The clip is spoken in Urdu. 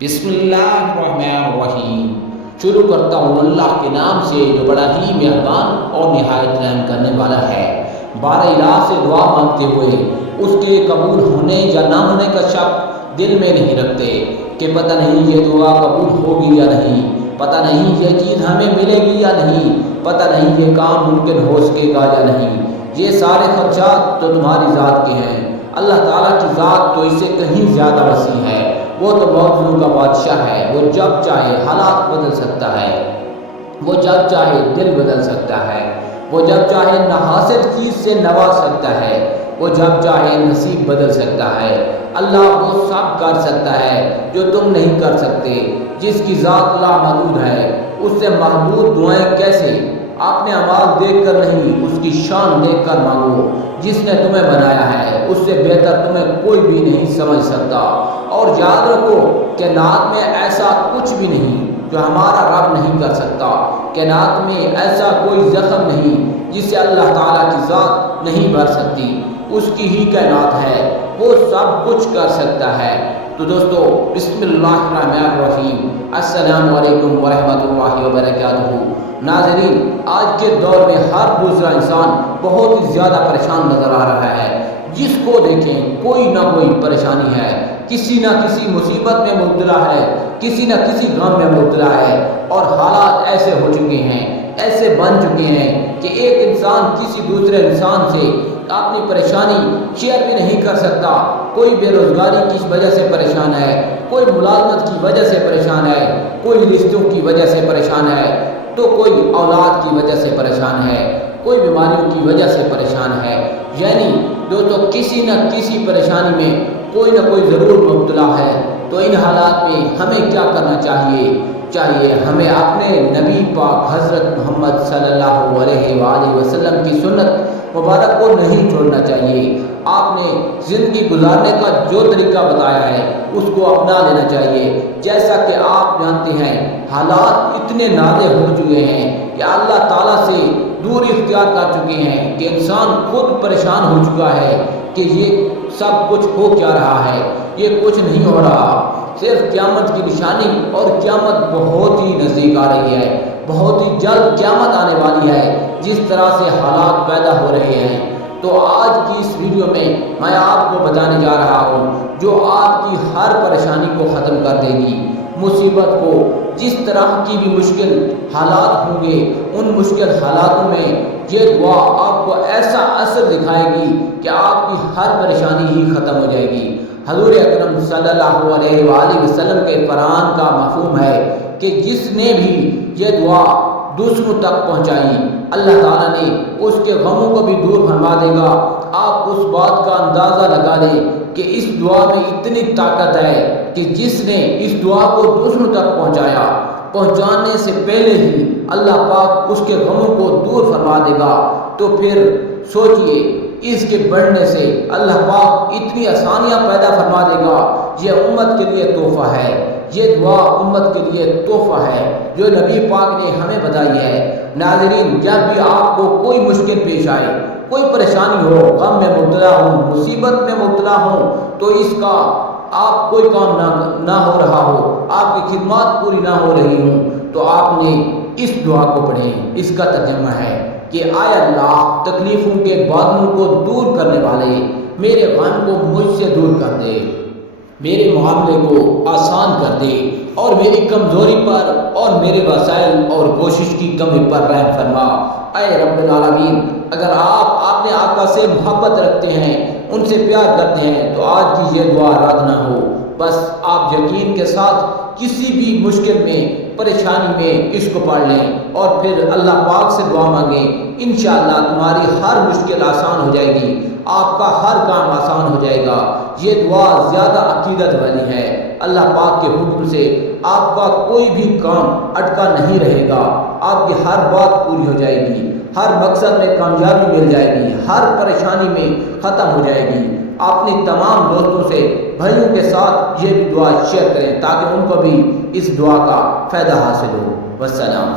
بسم اللہ الرحمن الرحیم۔ شروع کرتا ہوں اللہ کے نام سے جو بڑا ہی مہربان اور نہایت رحم کرنے والا ہے۔ بارہ الہ سے دعا مانگتے ہوئے اس کے قبول ہونے یا نہ ہونے کا شک دل میں نہیں رکھتے کہ پتہ نہیں یہ دعا قبول ہوگی یا نہیں، پتہ نہیں یہ چیز ہمیں ملے گی یا نہیں، پتہ نہیں یہ کام ممکن ہو سکے گا یا نہیں۔ یہ سارے خدشات تو تمہاری ذات کے ہیں۔ اللہ تعالیٰ کی ذات تو اس سے کہیں زیادہ وسیع ہے۔ وہ تو موجودوں کا بادشاہ ہے۔ وہ جب چاہے حالات بدل سکتا ہے، وہ جب چاہے دل بدل سکتا ہے، وہ جب چاہے ناحاصل چیز سے نواز سکتا ہے، وہ جب چاہے نصیب بدل سکتا ہے۔ اللہ وہ سب کر سکتا ہے جو تم نہیں کر سکتے۔ جس کی ذات لامحدود ہے اس سے محدود دعائیں کیسے؟ اپنے اعمال دیکھ کر نہیں، اس کی شان دیکھ کر مانگو۔ جس نے تمہیں بنایا ہے اس سے بہتر تمہیں کوئی بھی نہیں سمجھ سکتا۔ اور یاد رکھو کائنات میں ایسا کچھ بھی نہیں جو ہمارا رب نہیں کر سکتا۔ کائنات میں ایسا کوئی زخم نہیں جسے اللہ تعالیٰ کی ذات نہیں بھر سکتی۔ اس کی ہی کائنات ہے، وہ سب کچھ کر سکتا ہے۔ تو دوستو بسم اللہ الرحمن الرحیم، السلام علیکم ورحمۃ اللہ وبرکاتہ۔ ناظرین، آج کے دور میں ہر دوسرا انسان بہت ہی زیادہ پریشان نظر آ رہا ہے۔ جس کو دیکھیں کوئی نہ کوئی پریشانی ہے، کسی نہ کسی مصیبت میں مبتلا ہے، کسی نہ کسی غم میں مبتلا ہے۔ اور حالات ایسے ہو چکے ہیں، ایسے بن چکے ہیں کہ ایک انسان کسی دوسرے انسان سے اپنی پریشانی شیئر بھی نہیں کر سکتا۔ کوئی بے روزگاری کی وجہ سے پریشان ہے، کوئی ملازمت کی وجہ سے پریشان ہے، کوئی رشتوں کی وجہ سے پریشان ہے، تو کوئی اولاد کی وجہ سے پریشان ہے، کوئی بیماریوں کی وجہ سے پریشان ہے۔ یعنی دوستو کسی نہ کسی پریشانی میں کوئی نہ کوئی ضرور مبتلا ہے۔ تو ان حالات میں ہمیں کیا کرنا چاہیے؟ ہمیں اپنے نبی پاک حضرت محمد صلی اللہ علیہ وآلہ وسلم کی سنت مبارک کو نہیں چھوڑنا چاہیے۔ آپ نے زندگی گزارنے کا جو طریقہ بتایا ہے اس کو اپنا لینا چاہیے۔ جیسا کہ آپ جانتے ہیں حالات اتنے نازل ہو چکے ہیں کہ اللہ تعالیٰ سے دوری اختیار کر چکے ہیں کہ انسان خود پریشان ہو چکا ہے کہ یہ سب کچھ ہو کیا رہا ہے، یہ کچھ نہیں ہو رہا۔ صرف قیامت کی نشانی، اور قیامت بہت ہی نزدیک آ رہی ہے، بہت ہی جلد قیامت آنے والی ہے۔ جس طرح سے حالات پیدا ہو رہے ہیں، تو آج کی اس ویڈیو میں آپ کو بتانے جا رہا ہوں جو آپ کی ہر پریشانی کو ختم کر دے گی۔ مصیبت کو جس طرح کی بھی مشکل حالات ہوں گے، ان مشکل حالاتوں میں یہ دعا آپ کو ایسا اثر دکھائے گی کہ آپ کی ہر پریشانی ہی ختم ہو جائے گی۔ حضور اکرم صلی اللہ علیہ وآلہ وسلم کے فرمان کا مفہوم ہے کہ جس نے بھی یہ دعا دوسروں تک پہنچائی، اللہ تعالیٰ نے اس کے غموں کو بھی دور فرما دے گا۔ آپ اس بات کا اندازہ لگا لیں کہ اس دعا میں اتنی طاقت ہے کہ جس نے اس دعا کو دوسروں تک پہنچانے سے پہلے ہی اللہ پاک اس کے غموں کو دور فرما دے گا۔ تو پھر سوچئے اس کے بڑھنے سے اللہ پاک اتنی آسانیاں پیدا فرما دے گا۔ یہ امت کے لیے تحفہ ہے، یہ دعا امت کے لیے تحفہ ہے جو نبی پاک نے ہمیں بتائی ہے۔ ناظرین، جب بھی آپ کو کوئی مشکل پیش آئے، کوئی پریشانی ہو، غم میں مبتلا ہو، مصیبت میں مبتلا ہو، تو اس کا آپ کوئی کام نہ ہو رہا ہو، آپ کی خدمات پوری نہ ہو رہی ہوں، تو آپ نے اس دعا کو پڑھیں۔ اس کا ترجمہ ہے کہ آئے اللہ تکلیفوں کے بادلوں کو دور کرنے والے، میرے غم کو مجھ سے دور کر دے، میرے معاملے کو آسان کر دے، اور میری کمزوری پر اور میرے وسائل اور کوشش کی کمی پر رحم فرما۔ اے رب العالمین، اگر آپ اپنے آقا سے محبت رکھتے ہیں، ان سے پیار کرتے ہیں، تو آج کی یہ دعا رد نہ ہو۔ بس آپ یقین کے ساتھ کسی بھی مشکل میں، پریشانی میں اس کو پڑھ لیں اور پھر اللہ پاک سے دعا مانگیں۔ انشاءاللہ تمہاری ہر مشکل آسان ہو جائے گی، آپ کا ہر کام آسان ہو جائے گا۔ یہ دعا زیادہ عقیدت والی ہے۔ اللہ پاک کے حکم سے آپ کا کوئی بھی کام اٹکا نہیں رہے گا، آپ کی ہر بات پوری ہو جائے گی، ہر مقصد میں کامیابی مل جائے گی، ہر پریشانی میں ختم ہو جائے گی۔ اپنی تمام دوستوں سے، بھائیوں کے ساتھ یہ دعا شیئر کریں تاکہ ان کو بھی اس دعا کا فائدہ حاصل ہو۔ والسلام۔